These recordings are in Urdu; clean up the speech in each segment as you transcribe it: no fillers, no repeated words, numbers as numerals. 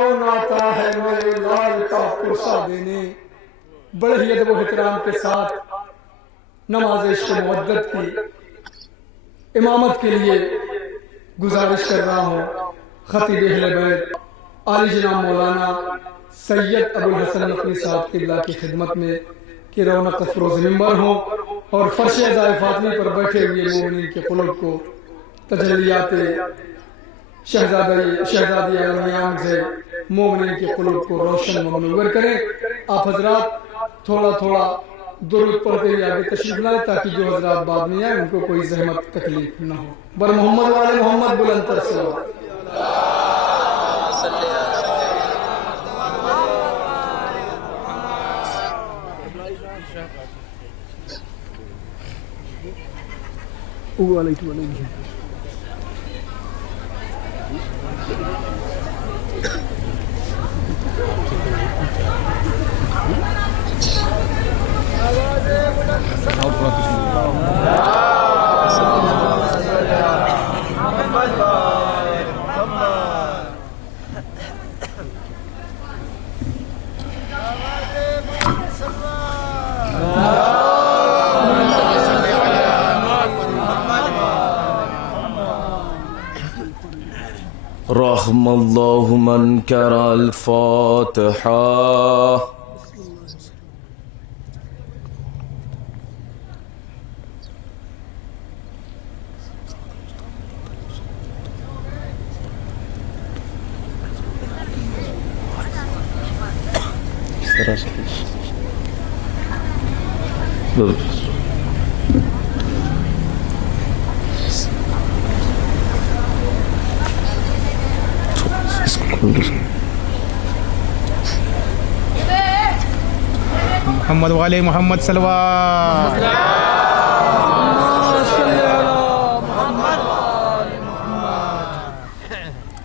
کون آتا ہے میرے لال کا پرسہ دینے، بڑے ہی ادب و احترام کے ساتھ نماز عشق مودت کی امامت کے لیے گزارش کر رہا ہوں خطیب اہل بیت عالی جناب مولانا سید ابو الحسن نقوی صاحب قبلہ کی خدمت میں کہ رونق افروز منبر ہوں اور فرش عزائے فاطمی پر بیٹھے ہوئے مومنین کے قلوب کو تجلیات شہزادی عالمیان سے مومنین کے قلوب کو روشن و منور کریں۔ آپ حضرات تھوڑا تھوڑا درود پڑھتے ہوئے آگے تشریف لائیں تاکہ جو حضرات بعد میں آئیں ان کو کوئی زحمت تکلیف نہ ہو۔ بر محمد والے محمد بلند تر صلوات۔ رحم اللہ من قرأ الفاتحہ۔ محمد والے محمد صلوات۔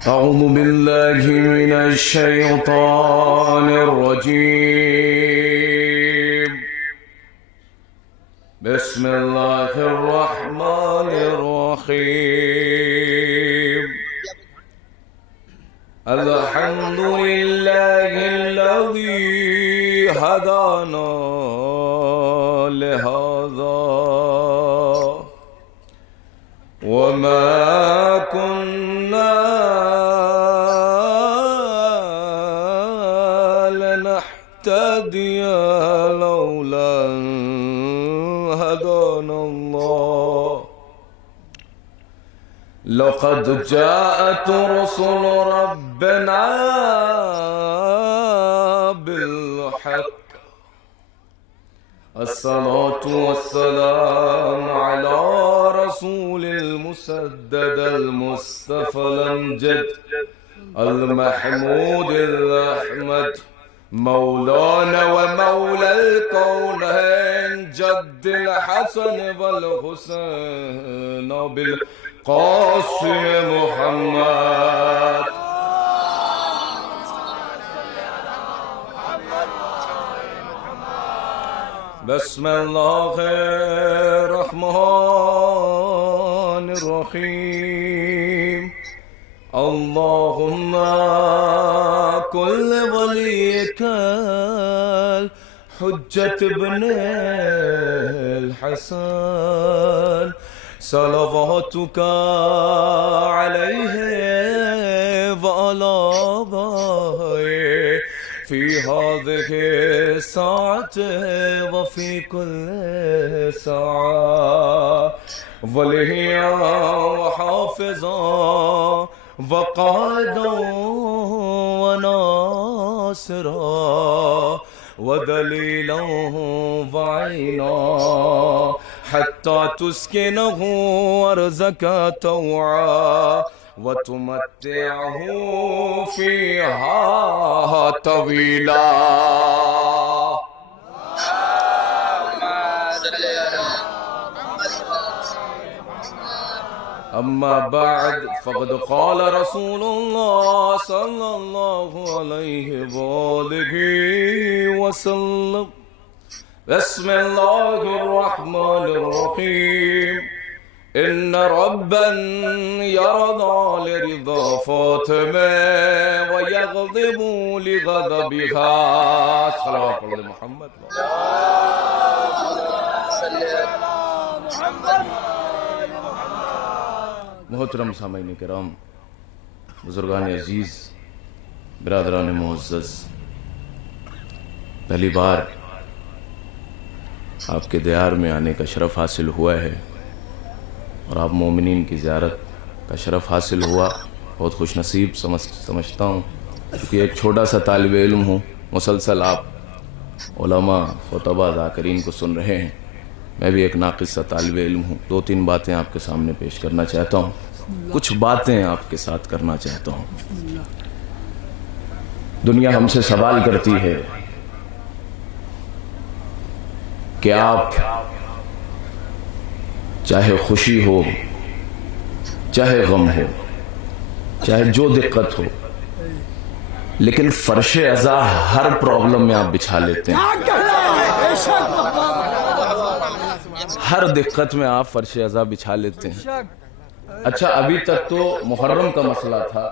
اعوذ باللہ من الشیطان الرجیم، بسم اللہ الرحمن الرحیم۔ الحمد للہ الذی هدانا لهذا وما كنا لنهتدي لولا أن هدانا الله، لقد جاءت رسل ربنا بالحق، الصلاة والسلام على رسول المسدد المصطفى الأمجد المحمود الأحمد، مولانا ومولى الكونين جد الحسن والحسين بالقاسم محمد۔ بسم اللہ الرحمن الرحیم۔ اللہم کل ولیک الحجت ابن الحسن، صلواتک علیہ وعلی آبائہ في هذه الساعة وفي كل ساعة، وليا وحافظا وقائدا وناصرا ودليلا وعينا، حتى تسكنه أرزك طوعا وتمتعه فيها طويلا۔ أما بعد فقد قال رسول الله صلى الله عليه وآله وسلم، بسم الله الرحمن الرحيم، إن ربا يرضى لرضا فاطمة ويغضب لغضبها. صلوات على محمد. محترم سامعین کرام، بزرگان عزیز، برادران معزز، پہلی بار آپ کے دیار میں آنے کا شرف حاصل ہوا ہے اور آپ مومنین کی زیارت کا شرف حاصل ہوا. بہت خوش نصیب سمجھتا ہوں، کیونکہ ایک چھوٹا سا طالب علم ہوں. مسلسل آپ علماء، خطباء، ذاکرین کو سن رہے ہیں. میں بھی ایک ناقص سا طالب علم ہوں. 2-3 باتیں آپ کے سامنے پیش کرنا چاہتا ہوں. کچھ باتیں آپ کے ساتھ کرنا چاہتا ہوں. دنیا ہم سے سوال کرتی ہے کہ آپ چاہے خوشی ہو، چاہے غم ہو، چاہے جو دقت ہو، لیکن فرش عزا ہر پرابلم میں آپ بچھا لیتے ہیں. ہر دقت میں آپ فرش عزا بچھا لیتے ہیں. اچھا، ابھی تک تو محرم کا مسئلہ تھا،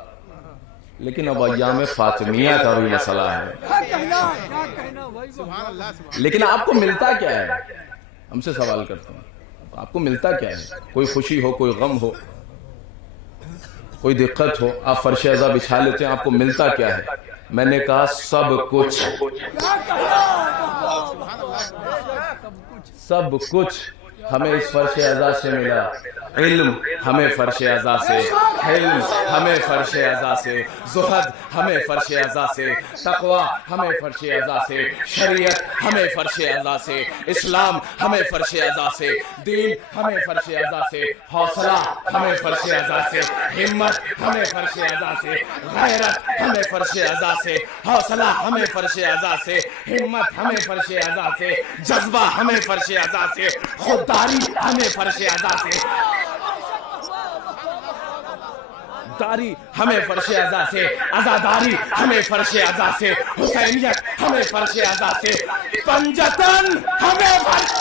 لیکن اب ایام فاطمیہ کا بھی مسئلہ ہے. لیکن آپ کو ملتا کیا ہے؟ ہم سے سوال کرتے ہیں، آپ کو ملتا کیا ہے؟ کوئی خوشی ہو، کوئی غم ہو، کوئی دقت ہو، آپ فرش عزا بچھا لیتے ہیں. آپ کو ملتا کیا ہے؟ میں نے کہا سب کچھ. سب کچھ ہمیں اس فرش عزا سے ملا. علم ہمیں فرش عزا سے، حلم ہمیں فرش عزا سے، زہد ہمیں فرش عزا سے، تقوی ہمیں فرش عزا سے، شریعت ہمیں فرش عزا سے، اسلام ہمیں فرش عزا سے، دین ہمیں فرش عزا سے، حوصلہ ہمیں فرش عزا سے، ہمت ہمیں فرش عزا سے، غیرت ہمیں فرش عزا سے، حوصلہ ہمیں فرش عزا سے، ہمت ہمیں فرش عزا سے، جذبہ ہمیں فرش عزا سے، خودداری ہمیں فرش عزا سے، داری ہمیں فرش عزا سے، عزاداری ہمیں فرش عزا سے، حسینیت ہمیں فرش عزا سے، پنجتن ہمیں فرش.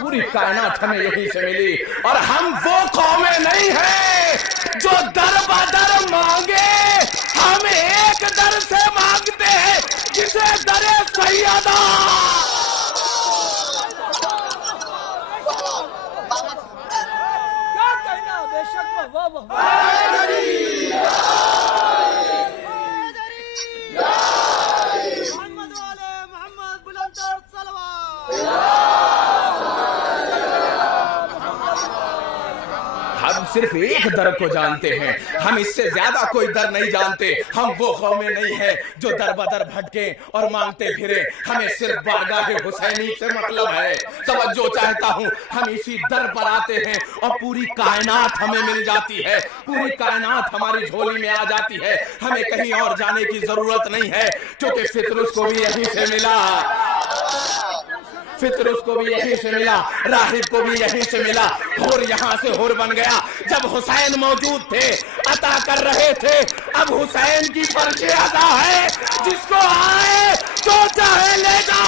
پوری کائنات ہمیں یہی سے ملی. اور ہم وہ قومیں نہیں ہیں جو در بدر مانگے، ہم ایک در سے مانگتے ہیں جسے در سیدہ. ہم صرف ایک در کو جانتے ہیں، ہم اس سے زیادہ کوئی در نہیں جانتے. ہم وہ قومیں نہیں ہیں جو در بدر بھٹکیں اور مانگتے پھریں. ہمیں صرف بارگاہ حسینی سے مطلب ہے. توجہ چاہتا ہوں، ہم اسی در پر آتے ہیں اور پوری کائنات ہمیں مل جاتی ہے. پوری کائنات ہماری جھولی میں آ جاتی ہے. ہمیں کہیں اور جانے کی ضرورت نہیں ہے، کیونکہ فطرس کو بھی یہیں سے ملا، فطرس کو بھی یہیں سے ملا، راہب کو بھی یہیں سے ملا. ہور یہاں سے ہور بن گیا. جب حسین موجود تھے، عطا کر رہے تھے. اب حسین کی فرش عطا ہے، جس کو آئے جو چاہے لے جا.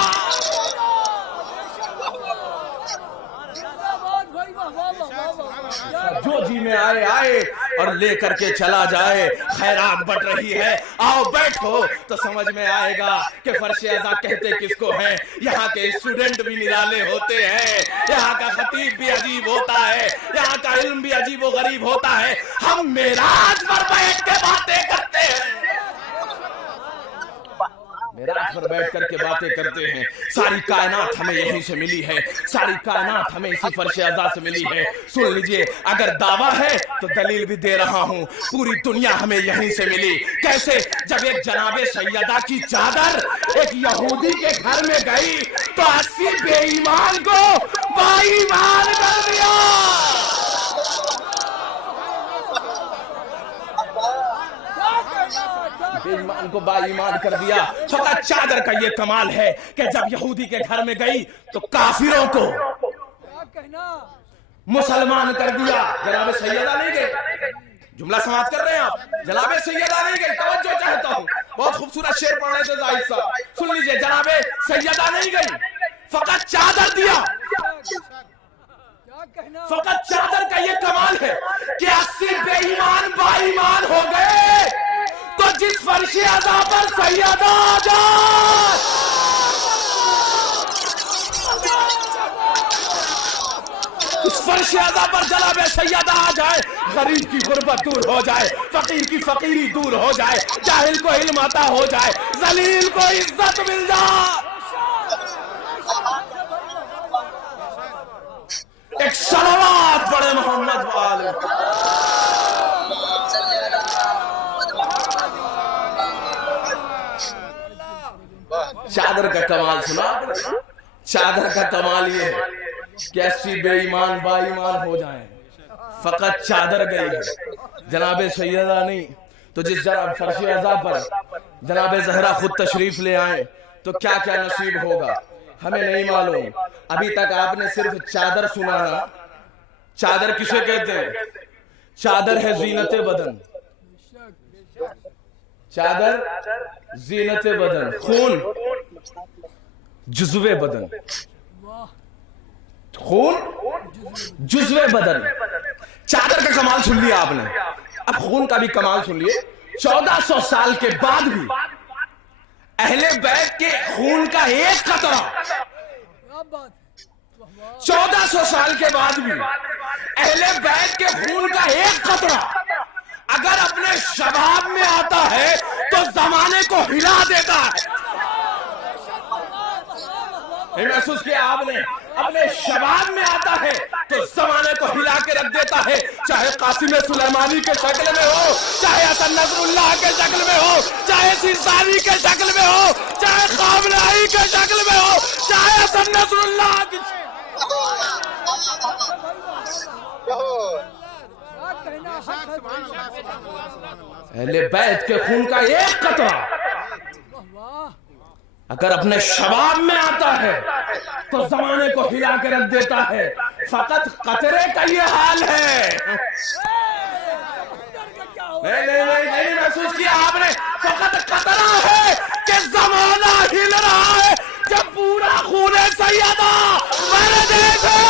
جو جی میں آئے آئے اور لے کر کے چلا جائے. خیرات بڑھ رہی ہے، آؤ بیٹھو تو سمجھ میں آئے گا کہ فرش عزا کہتے کس کو ہیں. یہاں کے اسٹوڈنٹ بھی نرالے ہوتے ہیں، یہاں کا خطیب بھی عجیب ہوتا ہے، یہاں کا علم بھی عجیب و غریب ہوتا ہے. ہم معراج پر بیٹھ کے باتیں کرتے ہیں، معراج پر بیٹھ کر کے باتیں کرتے ہیں. ساری کائنات ہمیں یہیں سے ملی ہے، ساری کائنات ہمیں اسی فرش عزا سے ملی ہے. سن لیجئے، اگر دعویٰ ہے تو دلیل بھی دے رہا ہوں. پوری دنیا ہمیں یہیں سے ملی. کیسے؟ جب ایک جناب سیدہ کی چادر ایک یہودی کے گھر میں گئی تو 80 بے ایمان کو با ایمان کر دیا. بے ایمان کو با ایمان کر دیا. فقط چادر کا یہ کمال ہے کہ جب یہودی کے گھر میں گئی تو کافروں کو مسلمان کر دیا. جناب سیدہ نہیں گئے، جملہ سماعت کر رہے ہیں آپ؟ جناب سیدہ نہیں گئے. توجہ چاہتا ہوں، بہت خوبصورت شعر پڑھ رہے تھے زاہد صاحب، سن لیجئے. جناب سیدہ نہیں گئی، فقط چادر دیا. فقط چادر کا یہ کمال ہے کہ 80 بے ایمان با ایمان ہو گئے تو جس فرش عزا پر سیدہ آ جائے، اس فرش عزا پر جناب سیدہ آ جائے، غریب کی غربت دور ہو جائے، فقیر کی فقیری دور ہو جائے، جاہل کو علم عطا ہو جائے، ذلیل کو عزت مل جائے. ایک صلوات پڑھے محمد والے. چادر کا کمال سنا. چادر کا کمال یہ ہے کہ 80 بے ایمان با ایمان ہو جائیں، فقط چادر گئی ہے، جناب سیدہ نہیں. تو جس جناب فرش عزا پر جناب زہرا خود تشریف لے آئیں تو کیا کیا نصیب ہوگا ہمیں نہیں معلوم. ابھی تک آپ نے صرف چادر سنا نا. چادر کسے کہتے ہیں؟ چادر ہے زینت بدن. چادر زینت بدن، خون جزو بدن، خون جزو بدن. چادر کا کمال سن لیا آپ نے، اب خون کا بھی کمال سن لیے. 1400 سال کے بعد بھی اہل بیت کے خون کا ایک قطرہ، 1400 سال کے بعد بھی اہل بیت کے خون کا ایک قطرہ اگر اپنے شباب میں آتا ہے تو زمانے کو ہلا دیتا ہے. محسوس کیا آپ نے؟ اپنے شباب میں آتا ہے تو زمانے کو ہلا کے رکھ دیتا ہے، چاہے قاسم سلیمانی کے شکل میں ہو، چاہے حسن نصر اللہ کے شکل میں ہو، چاہے سیستانی کے شکل میں ہو، چاہے قابلائی کے شکل میں ہو، چاہے حسن نصر اللہ کی اہل بیت کے خون کا ایک قطرہ اگر اپنے شباب میں آتا ہے تو زمانے کو ہلا کے رکھ دیتا ہے. فقط قطرے کا یہ حال ہے. نہیں محسوس کیا آپ نے؟ فقط قطرہ ہے کہ زمانہ ہل رہا ہے جب پورا خون سیدہ میرے دیش ہے.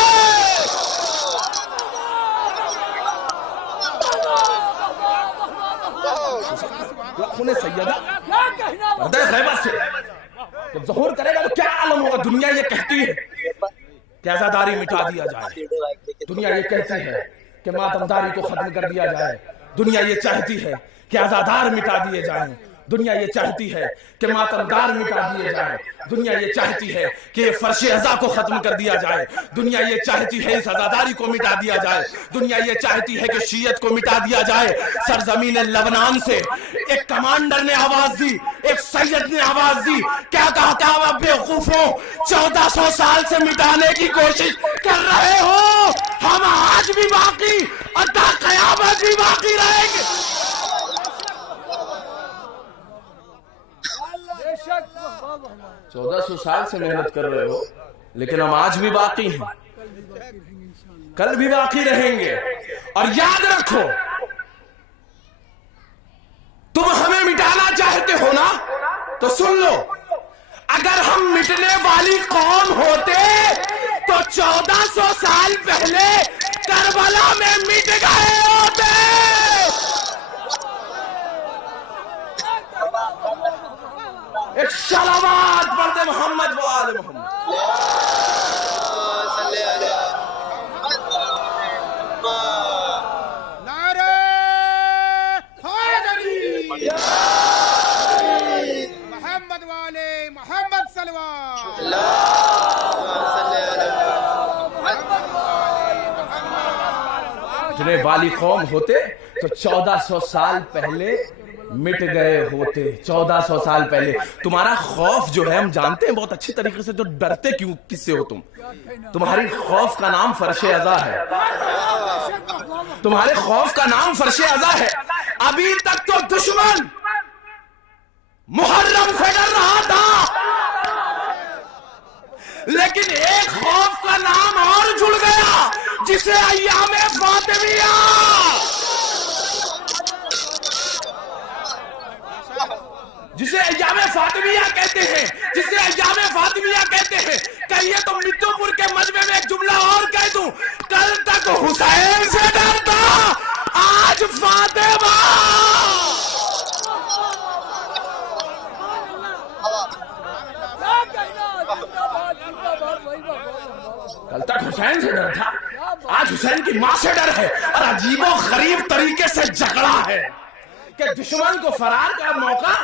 خون سیدہ پردہ غیبت سے جب ظہور کرے گا تو کیا عالم ہوگا. دنیا یہ کہتی ہے کہ عزاداری مٹا دیا جائے، دنیا یہ کہتی ہے کہ ماتمداری کو ختم کر دیا جائے، دنیا یہ چاہتی ہے کہ عزادار مٹا دیے جائیں، دنیا یہ چاہتی ہے کہ ماتمدار مٹا دیے جائیں، دنیا یہ چاہتی ہے کہ فرش عزا کو ختم کر دیا جائے، دنیا یہ چاہتی ہے اس عزاداری کو مٹا دیا جائے، دنیا یہ چاہتی ہے کہ شیعت کو مٹا دیا جائے. سرزمین لبنان سے ایک کمانڈر نے آواز دی، ایک سید نے آواز دی، کیا کہا کہ آپ بیوقوفوں 1400 سال سے مٹانے کی کوشش کر رہے ہو، ہم آج بھی باقی اور تا قیامت بھی باقی رہیں گے. 1400 سال سے محنت کر رہے ہو لیکن ہم آج بھی باقی ہیں، کل بھی باقی رہیں گے. اور یاد رکھو تم ہمیں مٹانا چاہتے ہو نا تو سن لو، اگر ہم مٹنے والی قوم ہوتے تو 1400 سال پہلے کربلا میں مٹ گئے ہوتے. ایک صلوات پڑھ دے محمد و آل محمد. نعرہ حیدری، محمد والے محمد صلوات. جنہیں والی قوم ہوتے تو 1400 سال پہلے مٹ گئے ہوتے. 1400 سال پہلے. تمہارا خوف جو ہے ہم جانتے ہیں بہت اچھی طریقے سے، تو ڈرتے کیوں کس سے ہو تم؟ تمہاری خوف کا نام فرش عزا ہے، تمہارے خوف کا نام فرش عزا ہے. ابھی تک تو دشمن محرم سے ڈر رہا تھا، لیکن ایک خوف کا نام اور جڑ گیا جسے ایام فاطمیہ، جسے ایام فاطمیہ کہتے ہیں، جسے ایام فاطمیہ کی ماں سے ڈر ہے اور عجیب و غریب طریقے سے جھگڑا ہے کہ دشمن کو فرار کا موقع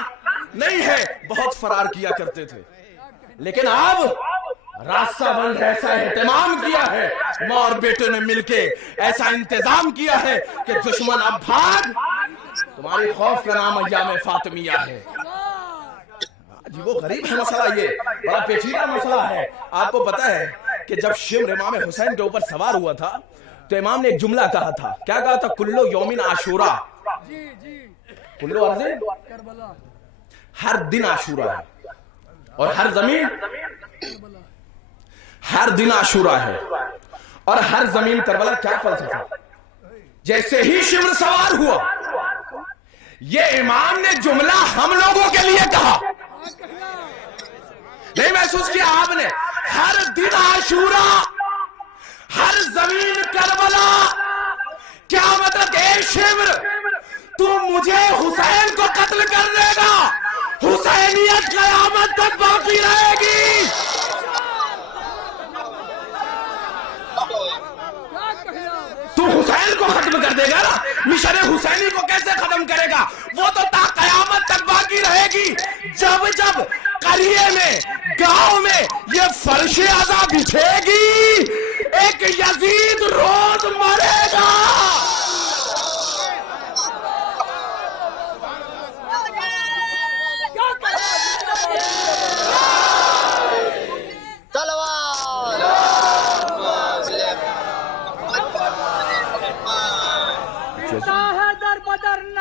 نہیں ہے. بہت فرار کیا کرتے تھے لیکن اب راستہ بند ہے. ایسا اہتمام کیا ہے ماں اور بیٹے نے مل کے, ایسا انتظام کیا ہے کہ دشمن اب بھاگ. تمہاری خوف کا نام ایام فاطمیہ ہے. عجیب و غریب ہے مسئلہ, یہ بڑا پیچیدہ مسئلہ ہے. آپ کو پتا ہے کہ جب شمر امام حسین کے اوپر سوار ہوا تھا تو امام نے ایک جملہ کہا تھا. کیا کہا تھا؟ کلو یومن عاشورا, کلو ارض ہر دن عاشورا ہے اور ہر زمین ہر دن عاشورا ہے اور ہر زمین کربلا. کیا فلسفہ؟ جیسے ہی شمر سوار ہوا یہ امام نے جملہ ہم لوگوں کے لیے کہا. نہیں محسوس کیا آپ نے؟ ہر دن عاشورا, ہر زمین کربلا. کیا مطلب؟ اے شمر تو مجھے حسین کو قتل کر دے گا, حسینیت قیامت تک باقی رہے گی. تو حسین کو ختم کر دے گا نا, مشن حسینی کو کیسے ختم کرے گا؟ وہ تو تا قیامت تک باقی رہے گی. جب جب قریے میں, گاؤں میں یہ فرش عزا بچھے گی, ایک یزید روز مرے گا.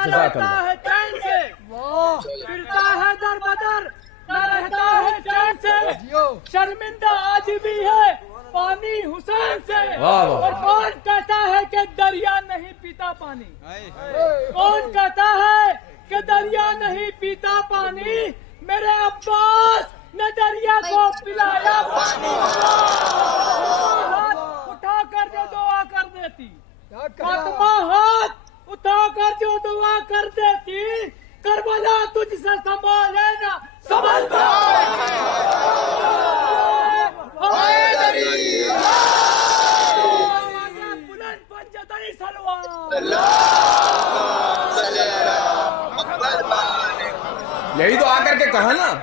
رہتا ہے چین سے, پھرتا ہے در بدر نہ رہتا ہے چین سے. شرمندہ آج بھی ہے پانی حسین سے, اور کون کہتا ہے کہ دریا نہیں پیتا پانی؟ کون کہتا ہے کہ دریا نہیں پیتا پانی؟ میرے عباس نے دریا کو پلایا پانی. اٹھا کر جو دعا کر دیتی, فاطمہ ہاتھ اٹھا کر جو دعا کر دیتی, کربلا تجھ سے سنبھالے نا سنبھالتا. بلند پنجتنی سلوان. یہی تو آ کر کے کہا نا,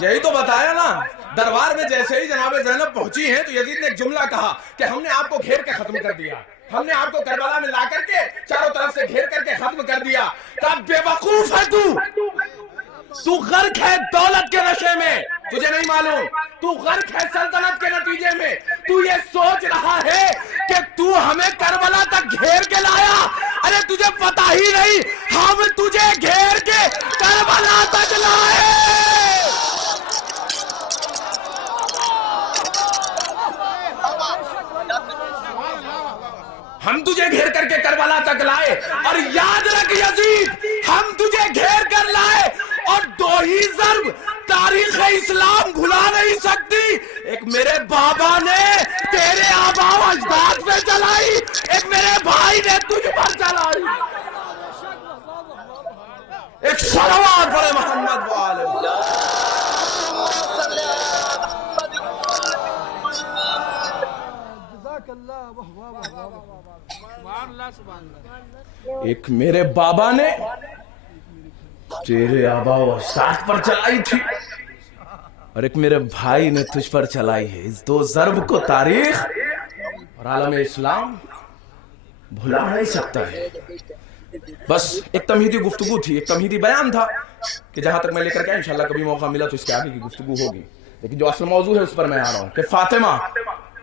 یہی تو بتایا نا. دربار میں جیسے ہی جناب زینب پہنچی ہیں تو یزید نے ایک جملہ کہا کہ ہم نے آپ کو گھیر کے ختم کر دیا, ہم نے آپ کو کربلا میں لا کر کے چاروں طرف سے گھیر کر کے ختم کر دیا. کہا بے وقوف ہے تو غرق ہے دولت کے نشے میں, تجھے نہیں معلوم. تو غرق ہے سلطنت کے نتیجے میں. تو یہ سوچ رہا ہے کہ تو ہمیں کربلا تک گھیر کے لایا. ارے تجھے پتا ہی نہیں ہم تجھے گھیر کے کربلا تک لائے. ہم تجھے گھیر کر کے کربلا تک لائے, اور یاد رکھ یزید ہم تجھے گھیر کر لائے, اور دو ہی ضرب تاریخ اسلام بھلا نہیں سکتی. ایک میرے بابا نے تیرے آبا و اجداد پہ چلائی, ایک میرے بھائی نے تجھ پر چلائی. ایک صلوات پڑھے محمد وآلہ. ایک میرے بابا نے تیرے آبا و اجداد پر چلائی تھی, اور ایک میرے بھائی نے تجھ پر چلائی ہے. اس دو ضرب کو تاریخ اور عالم اسلام بھلا نہیں سکتا ہے. بس ایک تمہیدی گفتگو تھی, ایک تمہیدی بیان تھا کہ جہاں تک میں لے کر کے انشاءاللہ کبھی موقع ملا تو اس کے آگے کی گفتگو ہوگی. لیکن جو اصل موضوع ہے اس پر میں آ رہا ہوں کہ فاطمہ,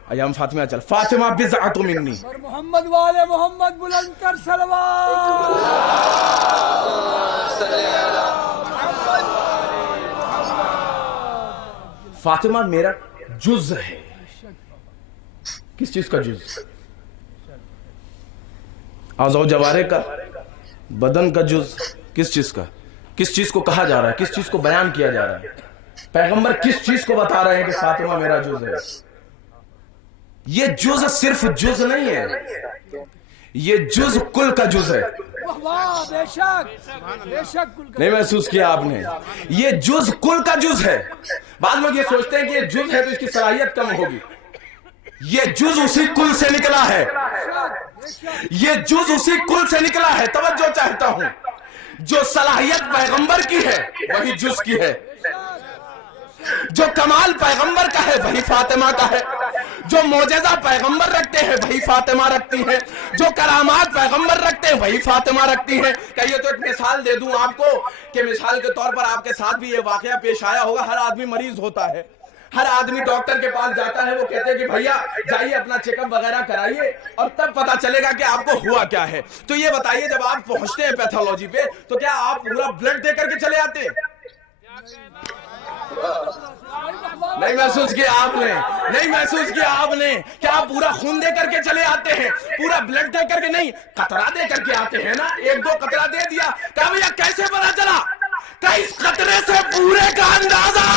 ایام فاطمہ چل. فاطمہ بضعۃ منی, اور محمد والے محمد بلند کر سلوات. فاطمہ میرا جز ہے. کس چیز کا جز؟ اعضاء و جوارح کا, بدن کا جز. کس چیز کا؟ کس چیز کو کہا جا رہا ہے, کس چیز کو بیان کیا جا رہا ہے؟ پیغمبر کس چیز کو بتا رہے ہیں کہ فاطمہ میرا جز ہے؟ یہ جز صرف جز نہیں ہے, یہ جز کل کا جز ہے. نہیں محسوس کیا آپ نے؟ یہ جز کل کا جز ہے. بعض لوگ یہ سوچتے ہیں کہ یہ جز ہے تو اس کی صلاحیت کم ہوگی. یہ جز اسی کل سے نکلا ہے. یہ جز اسی کل سے نکلا ہے. توجہ چاہتا ہوں, جو صلاحیت پیغمبر کی ہے وہی جز کی ہے, جو کمال پیغمبر کا ہے وہی فاطمہ کا ہے, جو معجزہ پیغمبر رکھتے ہیں وہی فاطمہ رکھتی ہیں, جو کرامات پیغمبر رکھتے ہیں وہی فاطمہ رکھتی ہیں. کہیے تو ایک مثال دے دوں آپ کو کہ مثال کے طور پر آپ کے ساتھ بھی یہ واقعہ پیش آیا ہوگا. ہر آدمی مریض ہوتا ہے, ہر آدمی ڈاکٹر کے پاس جاتا ہے, وہ کہتے ہیں کہ بھیا جائیے اپنا چیک اپ وغیرہ کرائیے اور تب پتا چلے گا کہ آپ کو ہوا کیا ہے. تو یہ بتائیے جب آپ پہنچتے ہیں پیتھولوجی پہ تو کیا آپ پورا بلڈ دے کر کے چلے آتے ہیں؟ نہیں محسوس کیا آپ نے, نہیں محسوس کیا آپ نے کہ آپ پورا خون دے کر کے چلے آتے ہیں, پورا بلڈ دے کر کے نہیں, قطرہ دے کر کے آتے ہیں نا. ایک دو قطرہ دے دیا, کہا بھیا کیسے پتا چلا؟ کہ اس قطرے سے پورے کا اندازہ.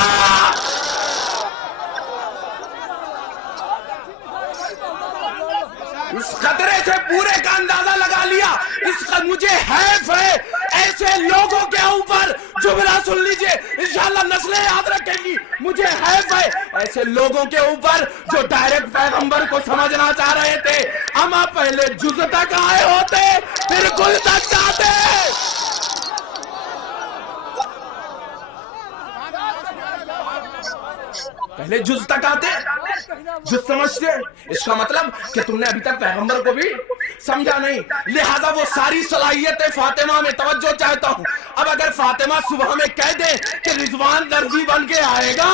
اس قطرے سے پورے کا اندازہ لگا لیا. اس کا مجھے حیف ہے ایسے لوگوں کے اوپر. جملہ سن لیجئے, انشاءاللہ نسلیں یاد رکھیں گی. مجھے حیف ہے ایسے لوگوں کے اوپر جو ڈائریکٹ پیغمبر کو سمجھنا چاہ رہے تھے. اما پہلے جز تک آئے ہوتے پھر کل تک جاتے. پہلے جز تک آتے, جز سمجھتے. اس کا مطلب کہ تم نے ابھی تک پیغمبر کو بھی سمجھا نہیں, لہذا وہ ساری صلاحیتیں فاطمہ میں. توجہ چاہتا ہوں, اب اگر فاطمہ صبح میں کہہ دے کہ رضوان درزی بن کے آئے گا,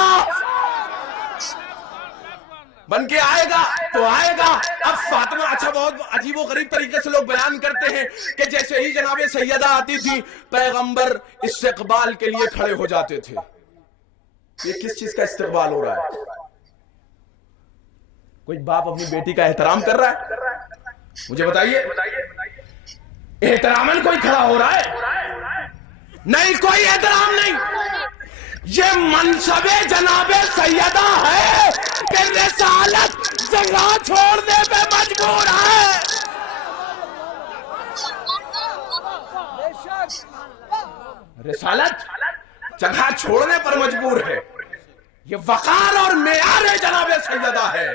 بن کے آئے گا تو آئے گا. اب فاطمہ, اچھا بہت عجیب و غریب طریقے سے لوگ بیان کرتے ہیں کہ جیسے ہی جناب سیدہ آتی تھی پیغمبر استقبال کے لیے کھڑے ہو جاتے تھے. یہ کس چیز کا استقبال ہو رہا ہے؟ کوئی باپ اپنی بیٹی کا احترام کر رہا ہے؟ مجھے بتائیے, احترامن کوئی کھڑا ہو رہا ہے؟ نہیں, کوئی احترام نہیں. یہ منصب جناب سیدہ ہے کہ رسالت جگہ چھوڑنے پہ مجبور ہے. رسالت جگہ چھوڑنے پر مجبور ہے. یہ وقار اور معیار جناب سیدہ ہے,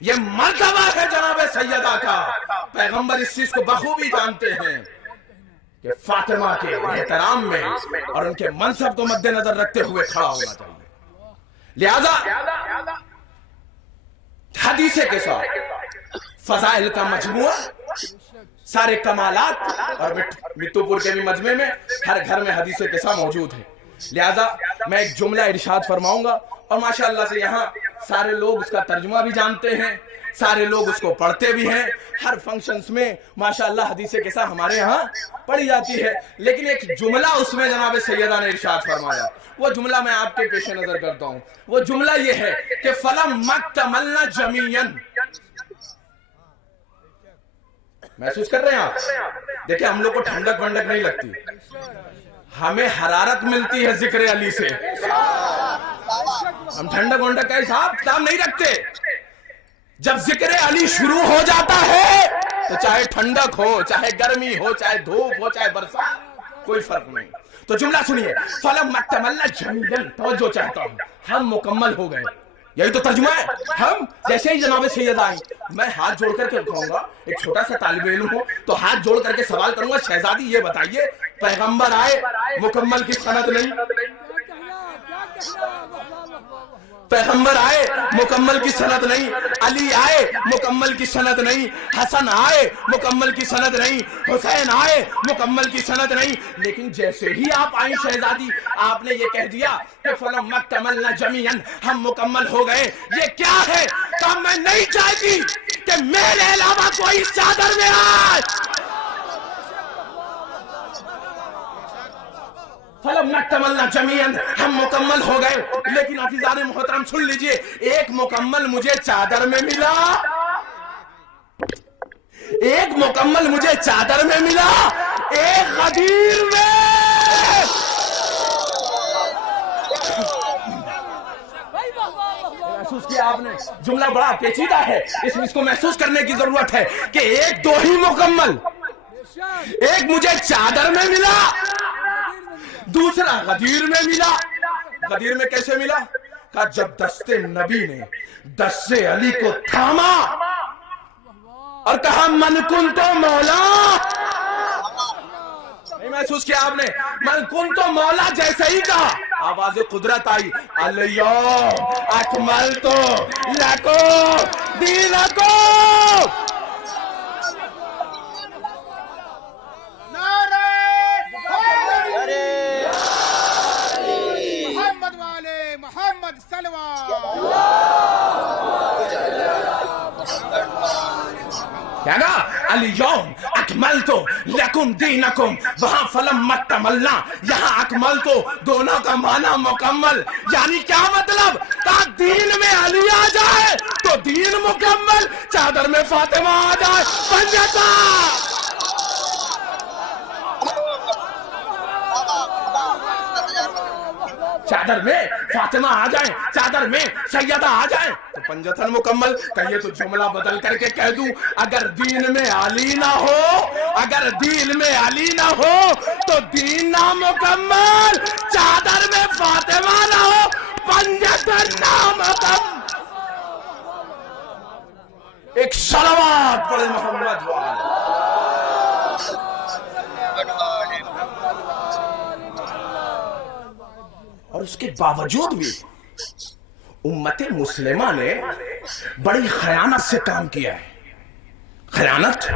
یہ مرتبہ ہے جناب سیدہ کا. پیغمبر اس چیز کو بخوبی جانتے ہیں کہ فاطمہ کے احترام میں اور ان کے منصب کو مد نظر رکھتے ہوئے کھڑا ہونا چاہیے. لہذا حدیثے کے ساتھ فضائل کا مجموعہ, سارے کمالات, اور مٹو پور کے بھی مجمع میں ہر گھر میں حدیثے کے ساتھ موجود ہے. لہذا میں ایک جملہ ارشاد فرماؤں گا, اور ماشاءاللہ سے یہاں سارے لوگ اس کا ترجمہ بھی جانتے ہیں, سارے لوگ اس کو پڑھتے بھی ہیں. ہر فنکشنز میں ماشاءاللہ حدیثے کے ساتھ ہمارے یہاں پڑھی جاتی ہے. لیکن ایک جملہ اس میں جناب سیدہ نے ارشاد فرمایا, وہ جملہ میں آپ کے پیش نظر کرتا ہوں. وہ جملہ یہ ہے کہ فَلَمَّا اكْتَمَلْنَا جَمِيعًا. محسوس کر رہے ہیں آپ؟ دیکھیں ہم لوگ کو ٹھنڈک ونڈک نہیں لگتی, ہمیں حرارت ملتی ہے ذکر علی سے. ہم ٹھنڈک ونڈک کا حساب کتاب نہیں رکھتے. جب ذکر علی شروع ہو جاتا ہے تو چاہے ٹھنڈک ہو, چاہے گرمی ہو, چاہے دھوپ ہو, چاہے برسات, کوئی فرق نہیں. تو جملہ سنیے, فَلَمَّا اكْتَمَلْنَا جَمِيعًا. توجہ چاہتا ہوں, ہم مکمل ہو گئے. یہی تو ترجمہ ہے. ہم جیسے ہی جناب سیدہ آئیں, میں ہاتھ جوڑ کر کے کہوں گا, ایک چھوٹا سا طالب علم ہو تو ہاتھ جوڑ کر کے سوال کروں گا, شہزادی یہ بتائیے پیغمبر آئے مکمل کی سند نہیں, پیغمبر آئے مکمل کی سند نہیں, علی آئے مکمل کی سند نہیں, حسن آئے مکمل کی سند نہیں, حسین آئے مکمل کی سند نہیں. لیکن جیسے ہی آپ آئیں شہزادی, آپ نے یہ کہہ دیا کہ فَلَمَّا اكْتَمَلْنَا جَمِيعًا, ہم مکمل ہو گئے. یہ کیا ہے؟ کہ میں نہیں چاہتی کہ میرے علاوہ کوئی چادر میں آئے. فَلَمَّا اكْتَمَلْنَا جَمِيعًا, ہم مکمل ہو گئے. لیکن حافظان محترم سن لیجئے, ایک مکمل مجھے چادر میں ملا, ایک مکمل مجھے چادر میں ملا, ایک غدیر میں. محسوس کیا آپ نے؟ جملہ بڑا پیچیدہ ہے, اس کو محسوس کرنے کی ضرورت ہے کہ ایک دو ہی مکمل, ایک مجھے چادر میں ملا, دوسرا غدیر میں ملا. غدیر میں کیسے ملا؟ کہا جب دست نبی نے دست علی کو تھاما اور کہا من کن تو مولا. نہیں محسوس کیا آپ نے؟ من کن تو مولا جیسے ہی کہا آواز قدرت آئی الیوم اکملت لکم دینکم. نعرہ محمد والے محمد صلوات. کیا نا الیوم اکملت لکم دینکم. وہاں فلم مکملنا، یہاں اکملت دونوں کا معنی مکمل. یعنی کیا مطلب؟ کہا دین میں علی آ جائے تو دین مکمل، چادر میں فاطمہ آ جائے بن جاتا. چادر میں فاطمہ آ جائیں، چادر میں سیدہ آ جائیں تو پنجتن مکمل. کہیے تو جملہ بدل کر کے کہہ دوں، اگر دین میں علی نہ ہو، اگر دین میں علی نہ ہو تو دین نامکمل. چادر میں فاطمہ نہ ہو، پنجتن نامکمل. ایک صلوات پڑھے محمد والے. اور اس کے باوجود بھی امت مسلمہ نے بڑی خیانت سے کام کیا ہے. خیانت،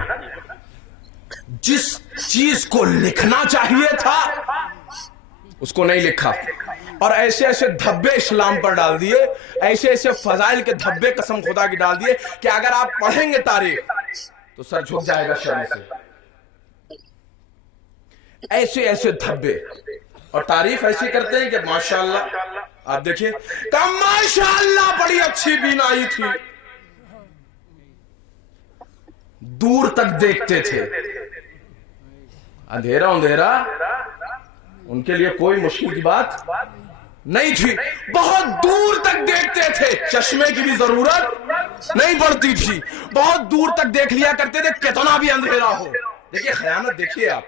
جس چیز کو لکھنا چاہیے تھا اس کو نہیں لکھا، اور ایسے ایسے دھبے اسلام پر ڈال دیے، ایسے ایسے فضائل کے دھبے قسم خدا کی ڈال دیے کہ اگر آپ پڑھیں گے تاریخ تو سر جھک جائے گا شرم سے. ایسے ایسے دھبے، اور تعریف ایسی کرتے ہیں کہ ماشاءاللہ. آپ دیکھیں کہ ماشاءاللہ بڑی اچھی بینائی تھی، دور تک دیکھتے تھے. اندھیرا اندھیرا ان کے لیے کوئی مشکل کی بات نہیں تھی، بہت دور تک دیکھتے تھے. چشمے کی بھی ضرورت نہیں پڑتی تھی، بہت دور تک دیکھ لیا کرتے تھے کتنا بھی اندھیرا ہو. دیکھیے خیانت، دیکھیے آپ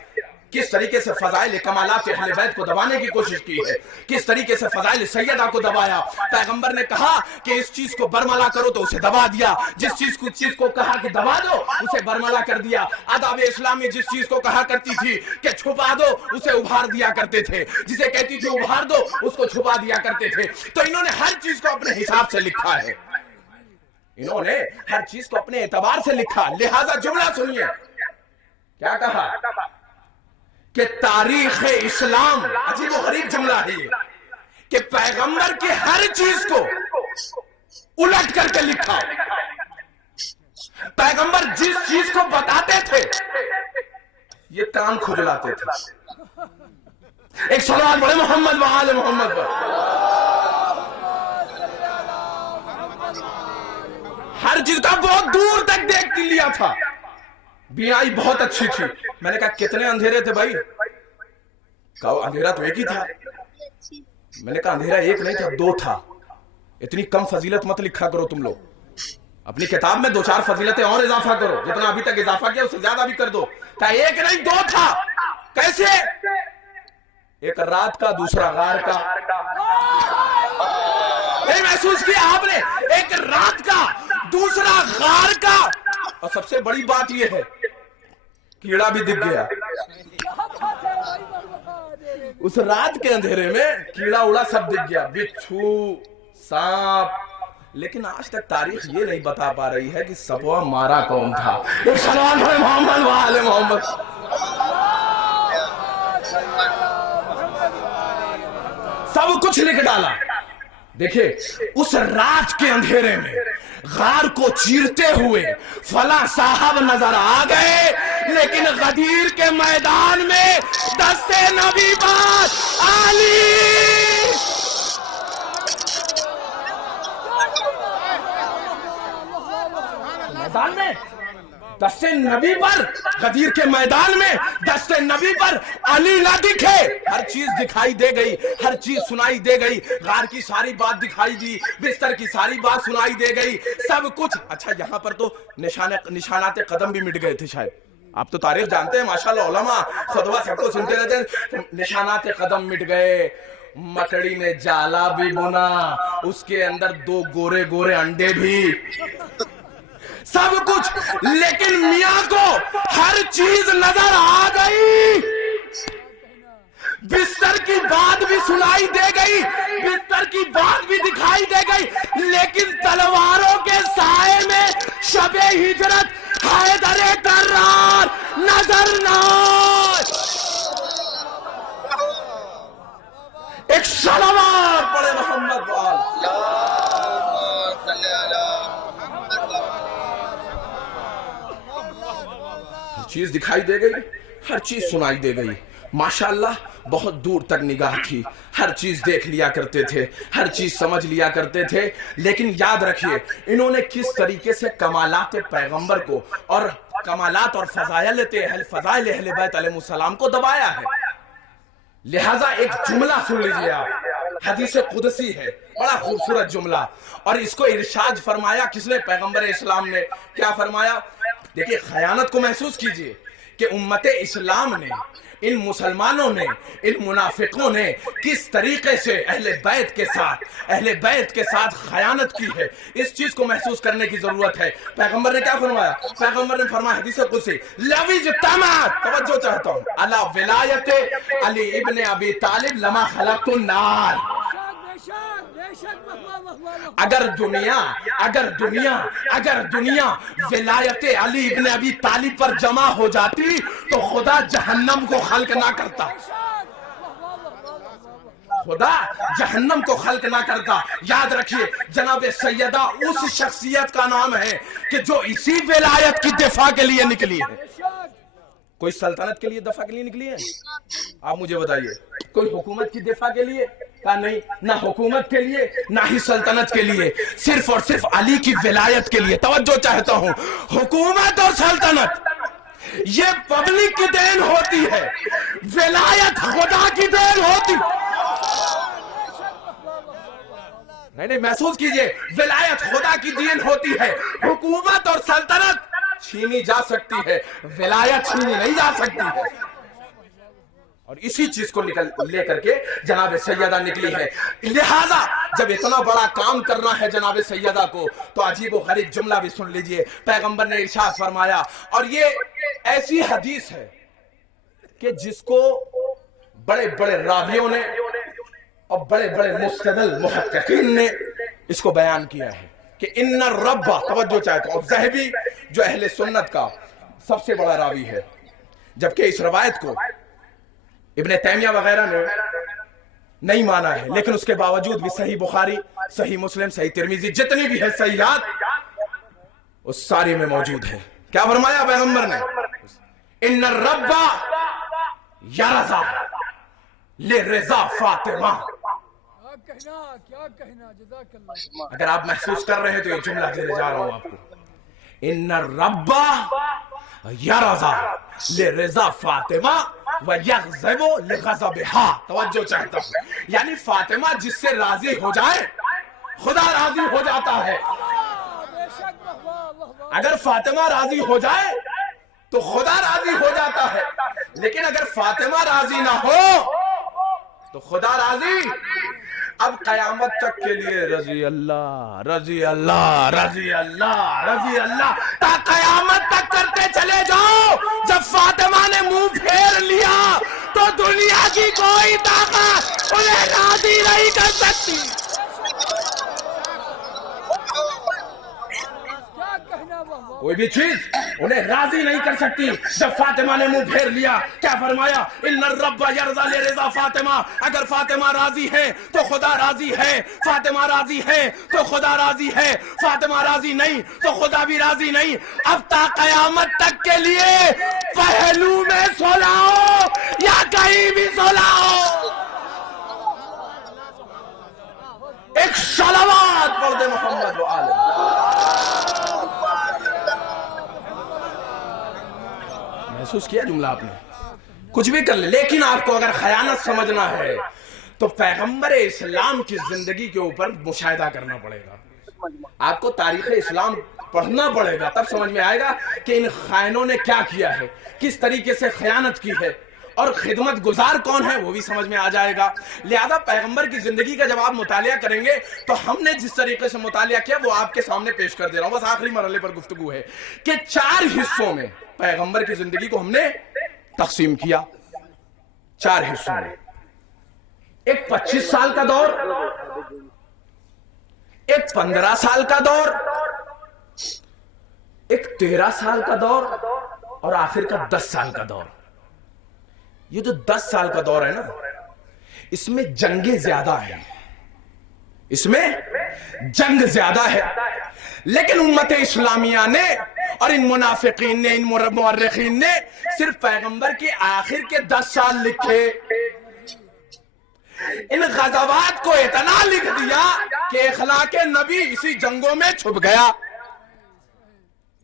کس طریقے سے فضائل کمالات اہل بیت کو دبانے کی کوشش کی ہے، کس طریقے سے فضائل سیدہ کو دبایا. پیغمبر نے کہا کہ اس چیز کو برملا کرو تو اسے دبا دیا، جس چیز کو کہا کہ دبا دو اسے برملا کر دیا. آداب اسلام میں جس چیز کو کہا کرتی تھی کہ چھپا دو اسے ابھار دیا کرتے تھے، جسے کہتی تھی ابھار دو اس کو چھپا دیا کرتے تھے. تو انہوں نے ہر چیز کو اپنے حساب سے لکھا ہے، انہوں نے ہر چیز کو اپنے اعتبار سے لکھا. لہذا جملہ سنیے کیا کہا کہ تاریخ اسلام، عجیب و غریب جملہ ہے یہ، کہ پیغمبر کی ہر چیز کو الٹ کر کے لکھا. پیغمبر جس چیز کو بتاتے تھے یہ کان کھجلاتے تھے. ایک سوال بڑے محمد وآل محمد پر. ہر چیز کا بہت دور تک دیکھ لیا تھا. بینائی بہت اچھی تھی. میں نے کہا کتنے اندھیرے تھے بھائی؟ کہا اندھیرا تو ایک ہی تھا. میں نے کہا اندھیرا ایک نہیں تھا، دو تھا. اتنی کم فضیلت مت لکھا کرو تم لوگ، اپنی کتاب میں 2-4 فضیلتیں اور اضافہ کرو، جتنا ابھی تک اضافہ کیا اس سے زیادہ بھی کر دو. کہا ایک نہیں 2 تھا. کیسے؟ ایک رات کا، دوسرا غار کا. نہیں محسوس کیا آپ نے؟ ایک رات کا، دوسرا غار کا. اور سب سے بڑی بات یہ ہے کیڑا بھی دکھ گیا اس رات کے اندھیرے میں. کیڑا اڑا سب دکھ گیا، بچھو، سانپ. لیکن آج تک تاریخ یہ نہیں بتا پا رہی ہے کہ سپوا مارا کون تھا. ایک سلام ہے محمد وآل محمد. سب کچھ لکھ ڈالا. دیکھیں اس رات کے اندھیرے میں غار کو چیرتے ہوئے فلاں صاحب نظر آ گئے، لیکن غدیر کے میدان میں دست نبی بات علی. میدان میں دست نبی پر، غدیر کے میدان میں دست نبی پر علی نہ دکھے. ہر چیز دکھائی دے گئی، ہر چیز سنائی دے گئی. غار کی ساری بات دکھائی دی، بستر کی ساری بات سنائی دے گئی، سب کچھ. اچھا یہاں پر تو نشانات قدم بھی مٹ گئے تھے شاید. آپ تو تاریخ جانتے ہیں ماشاءاللہ، علماء خطبہ سب کو سنتے رہتے ہیں. نشانات قدم مٹ گئے. مکڑی نے جالا بھی بنا، اس کے اندر 2 گورے گورے انڈے بھی. سب کچھ، لیکن میاں کو ہر چیز نظر آ گئی. بستر کی بات بھی سنائی دے گئی، بستر کی بات بھی دکھائی دے گئی، لیکن تلواروں کے سائے میں شب ہجرت حیدر کرار نظر نہ آئے. ایک صلوات پڑھے محمد وال. ہر چیز دکھائی دے گئی، ہر چیز سنائی دے گئی. ماشاءاللہ بہت دور تک نگاہ تھی، ہر چیز دیکھ لیا کرتے تھے، ہر چیز سمجھ لیا کرتے تھے. لیکن یاد رکھیے انہوں نے کس طریقے سے کمالات پیغمبر کو اور کمالات اور فضائل اہل بیت علیہ السلام کو دبایا ہے. لہٰذا ایک جملہ سن لیجیے آپ، حدیث قدسی ہے، بڑا خوبصورت جملہ، اور اس کو ارشاد فرمایا کس نے؟ پیغمبر اسلام نے. کیا فرمایا؟ دیکھیے خیانت کو محسوس کیجیے کہ امت اسلام نے، ان مسلمانوں نے، ان منافقوں نے کس طریقے سے اہل بیت کے ساتھ خیانت کی ہے. اس چیز کو محسوس کرنے کی ضرورت ہے. پیغمبر نے کیا فرمایا؟ پیغمبر نے فرمایا حدیث قدسی، لو اجتمعت، توجہ چاہتا ہوں، علی ولایت علی ابن ابی طالب لما خلقت النار. اگر دنیا ولایت علی ابن ابی طالب پر جمع ہو جاتی تو خدا جہنم کو خلق نہ کرتا. خدا جہنم کو خلق نہ کرتا. یاد رکھیے جناب سیدہ اس شخصیت کا نام ہے کہ جو اسی ولایت کی دفاع کے لیے نکلی ہے. کوئی سلطنت کے لیے دفاع کے لیے نکلی ہے؟ آپ مجھے بتائیے. کوئی حکومت کی دفاع کے لیے؟ کہا نہیں، نہ حکومت کے لیے نہ ہی سلطنت کے لیے، صرف اور صرف علی کی ولایت کے لیے. توجہ چاہتا ہوں، حکومت اور سلطنت یہ پبلک کی دین ہوتی ہے، ولایت خدا کی دین ہوتی. نہیں محسوس کیجئے، ولایت خدا کی دین ہوتی ہے. حکومت اور سلطنت چھینی جا سکتی ہے، ولایت چھینی نہیں جا سکتی ہے. اور اسی چیز کو لے کر کے جناب سیدہ نکلی ہے. لہذا جب اتنا بڑا کام کرنا ہے جناب سیدہ کو تو عجیب و غریب جملہ بھی سن لیجئے. پیغمبر نے ارشاد فرمایا، اور یہ ایسی حدیث ہے کہ جس کو بڑے بڑے راویوں نے اور بڑے بڑے مستدل محققین نے اس کو بیان کیا ہے کہ ان الرب، توجہ چاہتا ہوں، ذہبی جو اہل سنت کا سب سے بڑا راوی ہے، جبکہ اس روایت کو ابن تیمیہ وغیرہ نے نہیں مانا ہے، لیکن اس کے باوجود بھی صحیح بخاری، صحیح مسلم، صحیح ترمذی، جتنی بھی ہے صحیحات اس ساری میں موجود ہے. کیا فرمایا پیغمبر نے؟ ان الرب یرضا لرضا فاطمہ. کیا کہنا جزاک اللہ. اگر آپ محسوس کر رہے ہیں تو یہ جملہ دینے جا رہا ہوں آپ کو. ان الرب یرضا لرضا فاطمہ ویغضب لغضبها. توجہ چاہتا ہوں، یعنی فاطمہ جس سے راضی ہو جائے خدا راضی ہو جاتا ہے. اگر فاطمہ راضی ہو جائے تو خدا راضی ہو جاتا ہے، لیکن اگر فاطمہ راضی نہ ہو تو خدا راضی. اب قیامت تک کے لیے رضی اللہ رضی اللہ رضی اللہ رضی اللہ تا قیامت تک کرتے چلے جاؤ. جب فاطمہ نے منہ پھیر لیا تو دنیا کی کوئی طاقت انہیں راضی نہیں کر سکتی. کوئی بھی چیز انہیں راضی نہیں کر سکتی. جب فاطمہ نے منہ پھیر لیا کیا فرمایا؟ ان الرب یرضا لرضا فاطمہ. اگر فاطمہ راضی ہے تو خدا راضی ہے، فاطمہ راضی ہے تو خدا راضی ہے، فاطمہ راضی نہیں تو خدا بھی راضی نہیں. اب تا قیامت تک کے لیے پہلو میں سلاؤ یا کہیں بھی سلاؤ. ایک صلوات پڑھ دے محمد و آلہ. محسوس کیا جملہ آپ نے؟ کچھ بھی کر لے، لیکن آپ کو اگر خیانت سمجھنا ہے تو پیغمبر اسلام کی زندگی کے اوپر مشاہدہ کرنا پڑے گا. آپ کو تاریخ اسلام پڑھنا پڑے گا، تب سمجھ میں آئے گا کہ ان خائنوں نے کیا کیا ہے، کس طریقے سے خیانت کی ہے اور خدمت گزار کون ہے وہ بھی سمجھ میں آ جائے گا. لہذا پیغمبر کی زندگی کا جب آپ مطالعہ کریں گے تو ہم نے جس طریقے سے مطالعہ کیا وہ آپ کے سامنے پیش کر دے رہا ہوں. بس آخری مرحلے پر گفتگو ہے کہ 4 حصوں میں پیغمبر کی زندگی کو ہم نے تقسیم کیا. 4 حصوں میں. ایک 25 سال کا دور, ایک 15 سال کا دور, ایک 13 سال کا دور, اور آخر کا 10 سال کا دور. یہ جو 10 سال کا دور ہے نا, اس میں جنگیں زیادہ ہیں, اس میں جنگ زیادہ ہے. لیکن امت اسلامیہ نے اور ان منافقین نے, ان مورخین نے صرف پیغمبر کے آخر کے 10 سال لکھے. ان غزوات کو اتنا لکھ دیا کہ اخلاق نبی اسی جنگوں میں چھپ گیا.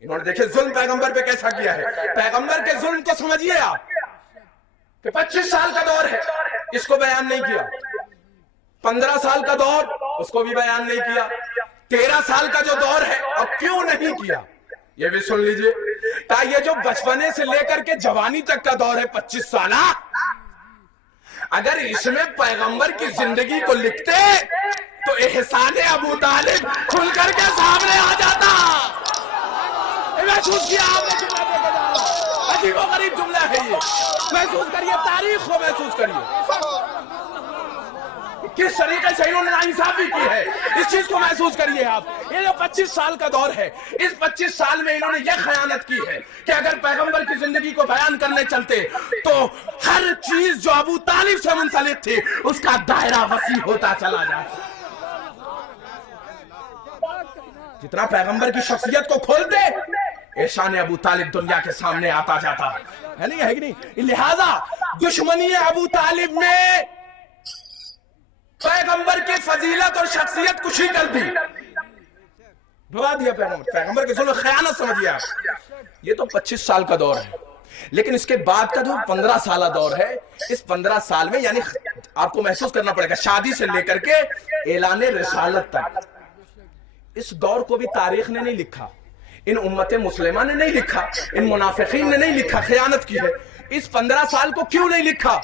انہوں نے دیکھے ظلم پیغمبر پہ کیسا کیا ہے. پیغمبر کے ظلم کو سمجھیے آپ کہ 25 سال کا دور ہے, اس کو بیان نہیں کیا. 15 سال کا دور, اس کو بھی بیان نہیں کیا. 13 سال کا جو دور ہے, اب کیوں نہیں کیا یہ بھی سن لیجئے. یہ جو بچپنے سے لے کر کے جوانی تک کا دور ہے 25 سالہ, اگر اس میں پیغمبر کی زندگی کو لکھتے تو احسان ابو طالب کھل کر کے سامنے آ جاتا. محسوس کیا آپ نے جملہ دیکھا جا رہا, عجیب و غریب جملہ ہے یہ. محسوس کریے, تاریخ کو محسوس کریے, کس طریقے سے انہوں نے ناانصافی کی ہے, اس چیز کو محسوس کریے آپ. یہ جو 25 سال کا دور ہے, اس 25 سال میں انہوں نے یہ خیانت کی ہے کہ اگر پیغمبر کی زندگی کو بیان کرنے چلتے تو ہر چیز جو ابو طالب سے منسلک تھی اس کا دائرہ وسیع ہوتا چلا جاتا. جتنا پیغمبر کی شخصیت کو کھولتے احسان ابو طالب دنیا کے سامنے آتا جاتا ہے نہیں, ہے کہ نہیں. لہذا دشمنی ابو طالب میں پیغمبر کی فضیلت اور شخصیت کشی کر دی, ڈبا دیا پیغمبر کے ظلم خیانت سمجھیے آپ. یہ تو 25 سال کا دور ہے, لیکن اس کے بعد کا جو 15 سالہ دور ہے, اس 15 سال میں یعنی آپ کو محسوس کرنا پڑے گا شادی سے لے کر کے اعلان رسالت تک, اس دور کو بھی تاریخ نے نہیں لکھا, ان امت مسلمہ نے نہیں لکھا, ان منافقین نے نہیں لکھا, خیانت کی ہے. اس 15 سال کو کیوں نہیں لکھا؟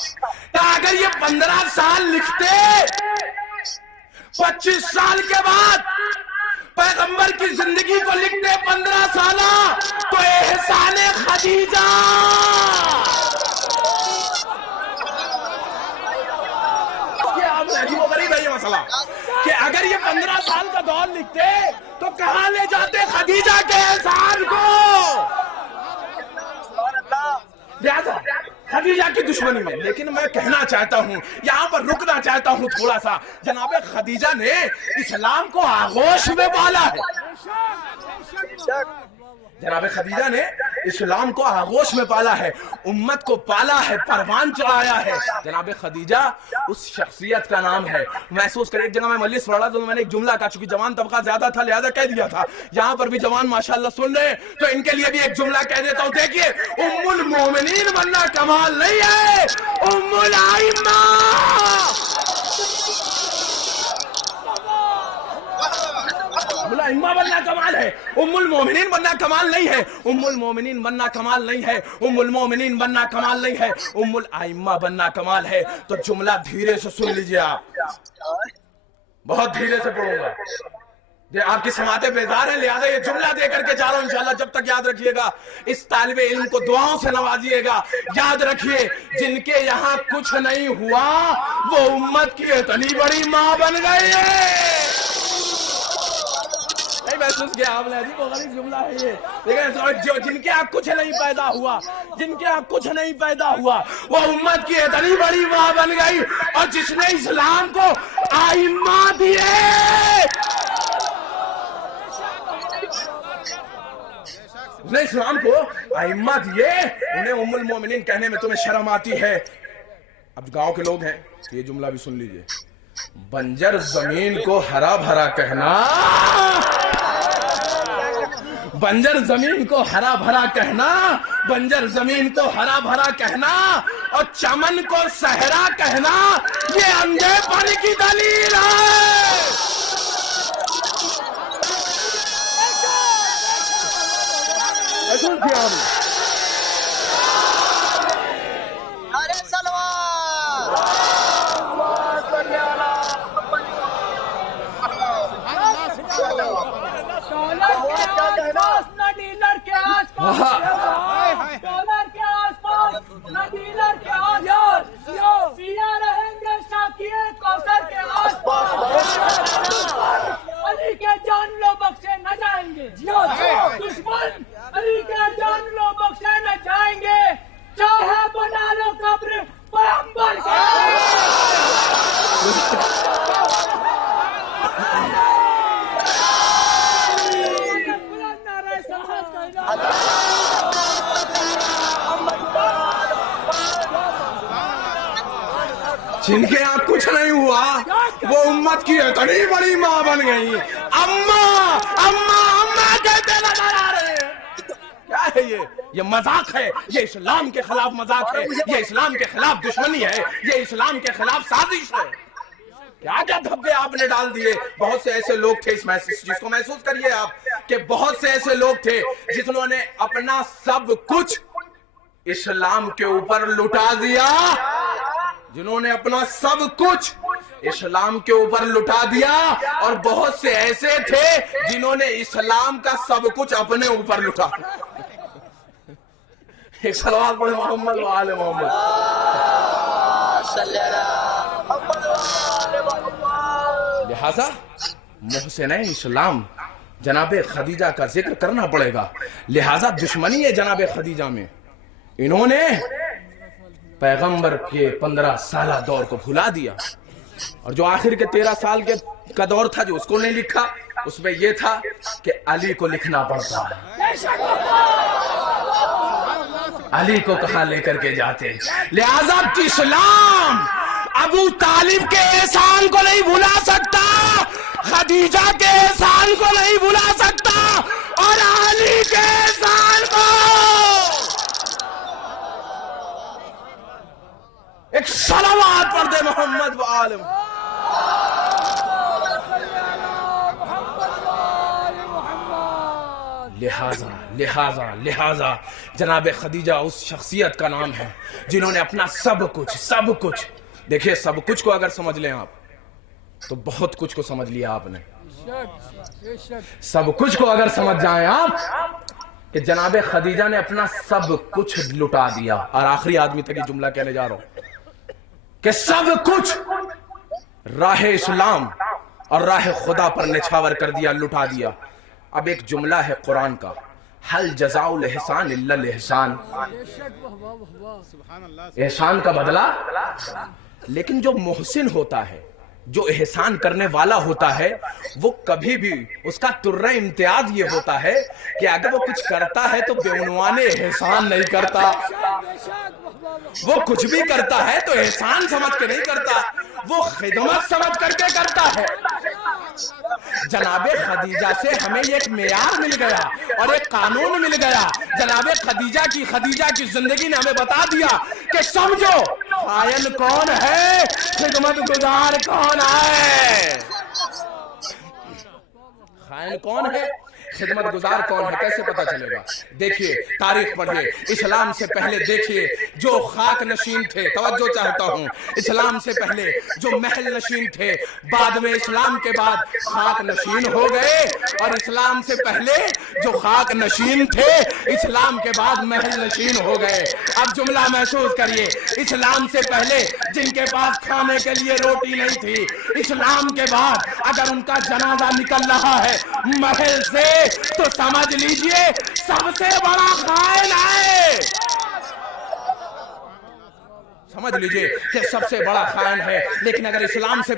اگر یہ 15 سال لکھتے 25 سال کے بعد پیغمبر کی زندگی کو لکھتے 15 سالہ, تو احسان خدیجہ عجیب و غریب ہے یہ مسئلہ کہ اگر یہ 15 سال کا دور لکھتے تو کہاں لے جاتے خدیجہ کے احسان کو, لہذا خدیجہ کی دشمنی میں. لیکن میں کہنا چاہتا ہوں, یہاں پر رکنا چاہتا ہوں تھوڑا سا. جناب خدیجہ نے اسلام کو آغوش میں پالا ہے, جناب خدیجہ نے اسلام کو آغوش میں پالا ہے, امت کو پالا ہے, پروان چڑھایا ہے. جناب خدیجہ اس شخصیت کا نام ہے. محسوس کریں, ایک جگہ میں مجلس پڑھ رہا تھا تو میں نے ایک جملہ کہا, چونکہ جوان طبقہ زیادہ تھا لہذا کہہ دیا تھا. یہاں پر بھی جوان ماشاءاللہ سن رہے ہیں تو ان کے لیے بھی ایک جملہ کہہ دیتا ہوں. دیکھیے, ام المومنین بننا کمال نہیں ہے, ام الائمہ. امہ بننا کمال ہے, ام المومنین بننا کمال نہیں ہے. ام المومنین بننا کمال نہیں ہے, ام المومنین بننا کمال نہیں ہے, ام الائمہ بننا کمال ہے. تو جملہ دھیرے سے سن لیجئے آپ, بہت دھیرے سے پڑھوں گا, آپ کی سماعتیں بیدار ہیں, لہذا یہ جملہ دے کر کے جا رہا ہوں انشاءاللہ. جب تک یاد رکھیے گا, اس طالب علم کو دعاؤں سے نوازیے گا. یاد رکھیے, جن کے یہاں کچھ نہیں ہوا وہ امت کی اتنی بڑی ماں بن گئی ہے. محسوس کیا آپ نے, عجیب و غریب جملہ ہے یہ. لیکن جن کے یہاں کچھ نہیں پیدا ہوا, جن کے یہاں کچھ نہیں پیدا ہوا وہ امت کی اتنی بڑی ماں بن گئی. اور جس نے اسلام کو آئمہ دیے, اس نے اسلام کو آئمہ دیے, انہیں ام المومنین کہنے میں تمہیں شرم آتی ہے. اب گاؤں کے لوگ ہیں, یہ جملہ بھی سن لیجئے. بنجر زمین کو ہرا بھرا کہنا, بنجر زمین کو ہرا بھرا کہنا, بنجر زمین کو ہرا بھرا کہنا اور چمن کو صحرا کہنا, یہ اندھے پن کی دلیل ہے. جن کے یہاں کچھ نہیں ہوا وہ امت کی اتنی بڑی ماں بن گئی. اما اما اما کہتے نظر آ رہے ہیں. کیا ہے یہ مذاق ہے, یہ اسلام کے خلاف مذاق ہے, یہ اسلام کے خلاف دشمنی ہے, یہ اسلام کے خلاف سازش ہے. کیا کیا دھبے آپ نے ڈال دیے. بہت سے ایسے لوگ تھے اس جس کو محسوس کریے آپ کہ بہت سے ایسے لوگ تھے جنہوں نے اپنا سب کچھ اسلام کے اوپر لٹا دیا, جنہوں نے اپنا سب کچھ اسلام کے اوپر لٹا دیا, اور بہت سے ایسے تھے جنہوں نے اسلام کا سب کچھ اپنے اوپر لٹا. ایک صلوات پڑھیں محمد و آل محمد. لہذا محسن اسلام جناب خدیجہ کا ذکر کرنا پڑے گا. لہذا دشمنی ہے جناب خدیجہ میں. انہوں نے پیغمبر کے 15 سالہ دور کو بھلا دیا, اور جو آخر کے 13 سال کا دور تھا جو اس کو نہیں لکھا, اس میں یہ تھا کہ علی کو لکھنا پڑتا ہے. علی کو کہاں لے کر کے جاتے. لہذا اسلام ابو طالب کے احسان کو نہیں بھلا سکتا, خدیجہ کے احسان کو نہیں بھلا سکتا, اور علی کے احسان کو. ایک صلوات پڑھ دے محمد و آل محمد. لہذا جناب خدیجہ اس شخصیت کا نام ہے جنہوں نے اپنا سب کچھ دیکھیں, سب کچھ کو اگر سمجھ لیں آپ تو بہت کچھ کو سمجھ لیا آپ نے. سب کچھ کو اگر سمجھ جائیں آپ کہ جناب خدیجہ نے اپنا سب کچھ لٹا دیا. اور آخری آدمی تک یہ جملہ کہنے جا رہا ہوں کہ سب کچھ راہ اسلام اور راہ خدا پر نچھاور کر دیا, لٹا دیا. اب ایک جملہ ہے قرآن کا, حل جزاء الاحسان الا الاحسان. احسان کا بدلہ. لیکن جو محسن ہوتا ہے, جو احسان کرنے والا ہوتا ہے, وہ کبھی بھی اس کا ترہ امتیاز یہ ہوتا ہے کہ اگر وہ کچھ کرتا ہے تو بے عنوان احسان نہیں کرتا. وہ کچھ بھی کرتا ہے تو احسان سمجھ کے نہیں کرتا, وہ خدمت سمجھ کر کے کرتا ہے. جناب خدیجہ سے ہمیں ایک معیار مل گیا اور ایک قانون مل گیا. جناب خدیجہ کی زندگی نے ہمیں بتا دیا کہ سمجھو خائن کون ہے, خدمت گزار کون ہے. خائن کون ہے, خدمت گزار کون ہے, کیسے پتا چلے گا؟ دیکھیے تاریخ پڑھیے. اسلام سے پہلے دیکھیے جو خاک نشین تھے, توجہ چاہتا ہوں, اسلام سے پہلے جو محل نشین تھے, بعد میں اسلام کے بعد خاک نشین ہو گئے, اور اسلام سے پہلے جو خاک نشین تھے اسلام کے بعد محل نشین ہو گئے. اب جملہ محسوس کریے, اسلام سے پہلے جن کے پاس کھانے کے لیے روٹی نہیں تھی, اسلام کے بعد اگر ان کا جنازہ نکل رہا ہے محل سے تو سمجھ لیجئے سب سے بڑا خائن ہے. سمجھ لیجئے کہ سب سے بڑا خائن ہے. لیکن اگر اسلام سے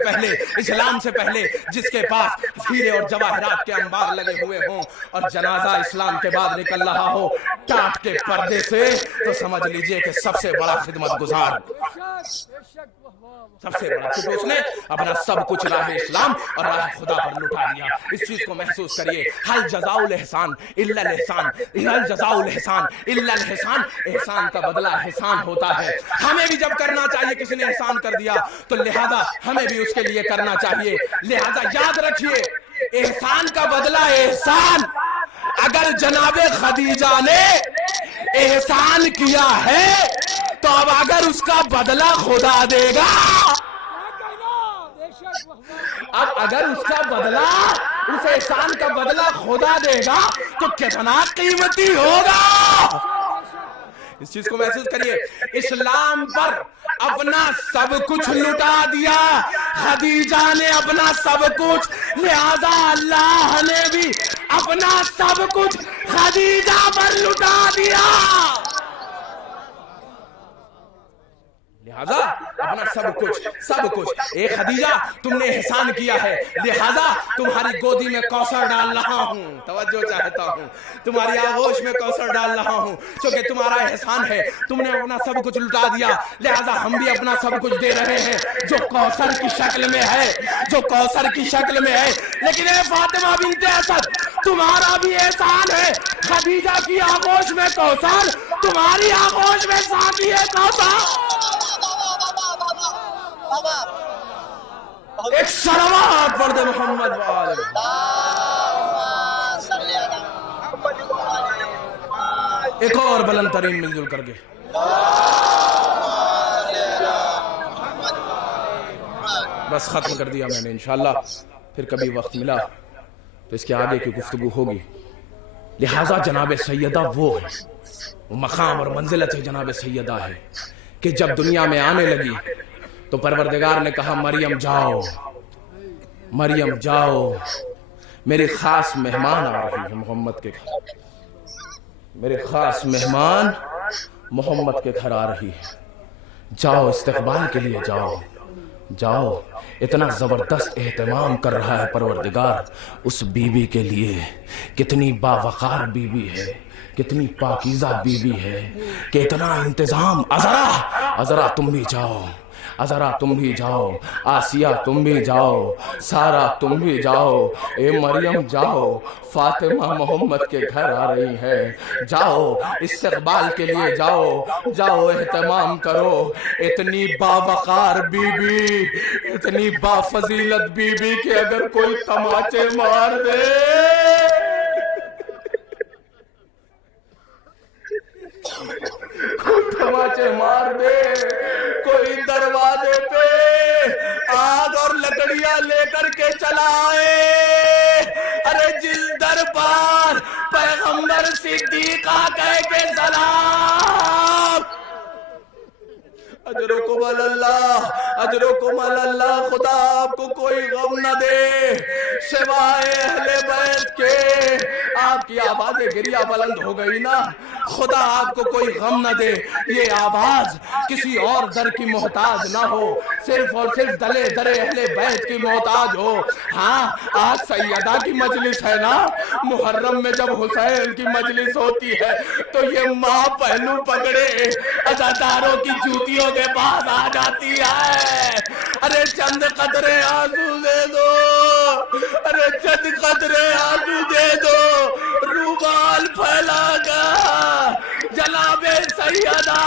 پہلے جس کے پاس ہیرے اور جواہرات کے انبار لگے ہوئے ہوں اور جنازہ اسلام کے بعد نکل رہا ہو ٹاٹ کے پردے سے, تو سمجھ لیجئے کہ سب سے بڑا خدمت گزار, سب سے بڑا, کیونکہ اس نے اپنا سب کچھ راہ اسلام اور راہ خدا پر لٹا دیا. اس چیز کو محسوس کریے. حل جزاء الاحسان الا الاحسان, حل جزاء الاحسان الا الاحسان. احسان کا بدلہ احسان ہوتا ہے. ہمیں بھی جب کرنا چاہیے, کسی نے احسان کر دیا تو لہذا ہمیں بھی اس کے لیے کرنا چاہیے. لہذا یاد رکھیے احسان کا بدلہ احسان. اگر جناب خدیجہ نے احسان کیا ہے تو اب اگر اس کا بدلہ خدا دے گا, اب اگر اس کا بدلہ, اس احسان کا بدلہ خدا دے گا تو کتنا قیمتی ہوگا. اس چیز کو محسوس کریے. اسلام پر اپنا سب کچھ لٹا دیا خدیجہ نے, اپنا سب کچھ. لہذا اللہ نے بھی اپنا سب کچھ خدیجہ پر لٹا دیا. لہذا اپنا سب کچھ اے خدیجہ تم نے احسان کیا ہے، لہذا تمہاری گودی میں کوثر ڈال رہا ہوں، توجہ چاہتا ہوں، تمہاری آغوش میں کوثر ڈال رہا ہوں، چونکہ تمہارا احسان ہے، تم نے اپنا سب کچھ لٹا دیا، لہذا ہم بھی اپنا سب کچھ دے رہے ہیں جو کوثر کی شکل میں ہے، جو کوثر کی شکل میں ہے۔ لیکن اے فاطمہ بنت اسد، تمہارا بھی احسان ہے، خدیجہ کی آغوش میں کوثر، تمہاری آغوش میں ساقی ہے کوثر۔ ایک صلوات پڑھ دے محمد وآلہ۔ ایک اور بلند ترین مل جل کر کے۔ بس ختم کر دیا میں نے، انشاءاللہ پھر کبھی وقت ملا تو اس کے آگے کی گفتگو ہوگی۔ لہٰذا جناب سیدہ وہ ہے، وہ مقام اور منزلت ہے جناب سیدہ ہے کہ جب دنیا میں آنے لگی تو پروردگار نے کہا مریم جاؤ، مریم جاؤ، میرے خاص مہمان آ رہی ہیں محمد کے گھر، میرے خاص مہمان محمد کے گھر آ رہی ہے، جاؤ استقبال کے لیے جاؤ، جاؤ۔ اتنا زبردست اہتمام کر رہا ہے پروردگار اس بی بی کے لیے، کتنی باوقار بی بی ہے، کتنی پاکیزہ بی بی ہے کہ اتنا انتظام۔ عذرا تم بھی جاؤ، عذرا تم بھی جاؤ، آسیہ تم بھی جاؤ، سارہ تم بھی جاؤ، اے مریم جاؤ، فاطمہ محمد کے گھر آ رہی ہے، جاؤ استقبال کے لیے جاؤ، جاؤ اہتمام کرو۔ اتنی باوقار بی بی، اتنی بافضیلت بی بی کہ اگر کوئی تماچے مار دے، تماچے مار دے، کوئی دروازے پہ آگ اور لکڑیاں لے کر کے چلا آئے، ارے جس در پر پیغمبر صدیقہ کہہ کے سلام، اجرکم اللہ، اجرکم اللہ، خدا آپ کو کوئی غم نہ دے سوائے اہل بیت کے۔ آپ کی آواز گریہ بلند ہو گئی نا، خدا آپ کو کوئی غم نہ دے، یہ آواز کسی اور در کی محتاج نہ ہو، صرف اور صرف دلے در اہل بیت کی محتاج ہو۔ ہاں آج سیدہ کی مجلس ہے نا، محرم میں جب حسین کی مجلس ہوتی ہے تو یہ ماں پہلو پکڑے عزاداروں کی جوتیوں کے پاس آ جاتی ہے، ارے چند قطرے آنسو دے دو، ارے چند قطرے آنسو دے دو، رومال پھیلا کر جناب سیدہ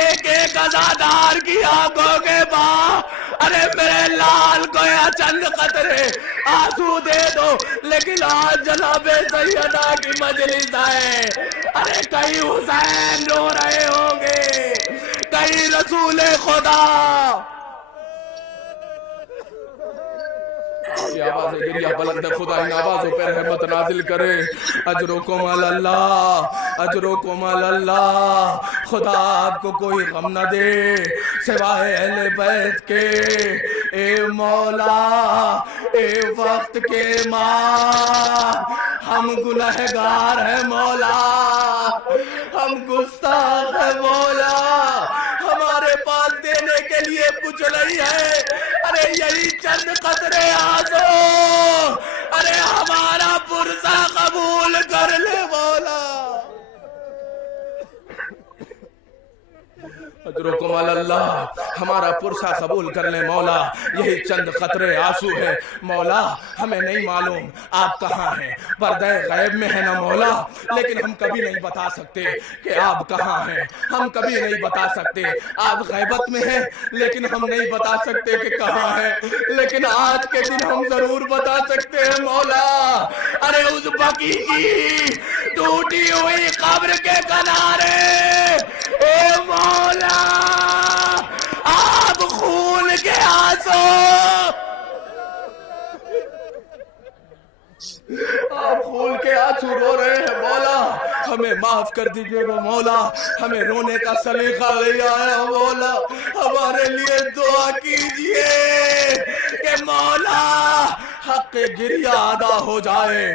ایک ایک عزادار کی آنکھوں کے پاس، ارے میرے لال کو یا چند قطرے آنسو دے دو۔ لیکن آج جناب سیدہ کی مجلس ہے، ارے کئی حسین رو رہے ہوں گے، کئی رسول خدا۔ یہ آواز گریہ بلند خدا ان آوازوں پہ رحمت نازل کرے۔ اجرکم اللہ، اجرکم اللہ، خدا آپ کو کوئی غم نہ دے سوائے اہل بیت کے۔ اے مولا اے وقت کے ماں، ہم گنہگار ہیں مولا، ہم گستاخ ہیں مولا، ہمارے پاس دینے کے لیے کچھ نہیں ہے، ارے یہی چند قطرے آنسو، ارے ہمارا پرسہ قبول کر لے مولا۔ اجرکم اللہ، ہمارا پرسہ قبول کر لے مولا، یہی چند قطرے آنسو ہے مولا۔ ہمیں نہیں معلوم آپ کہاں ہیں، پردہ غیب میں ہے نا مولا، لیکن ہم کبھی نہیں بتا سکتے کہ آپ کہاں ہیں، ہم کبھی نہیں بتا سکتے آپ غیبت میں ہیں، لیکن ہم نہیں بتا سکتے کہ کہاں ہیں، لیکن آج کے دن ہم ضرور بتا سکتے ہیں مولا۔ ارے اس بقی کی ٹوٹی ہوئی قبر کے کنارے اے مولا آپ خون کے آنسو، آپ خون کے آنسو رو رہے ہیں مولا، ہمیں معاف کر دیجئے گا مولا، ہمیں رونے کا سلیقہ لے آیا مولا، ہمارے لیے دعا کیجئے کہ مولا حق گریہ ادا ہو جائے،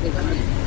Thank you.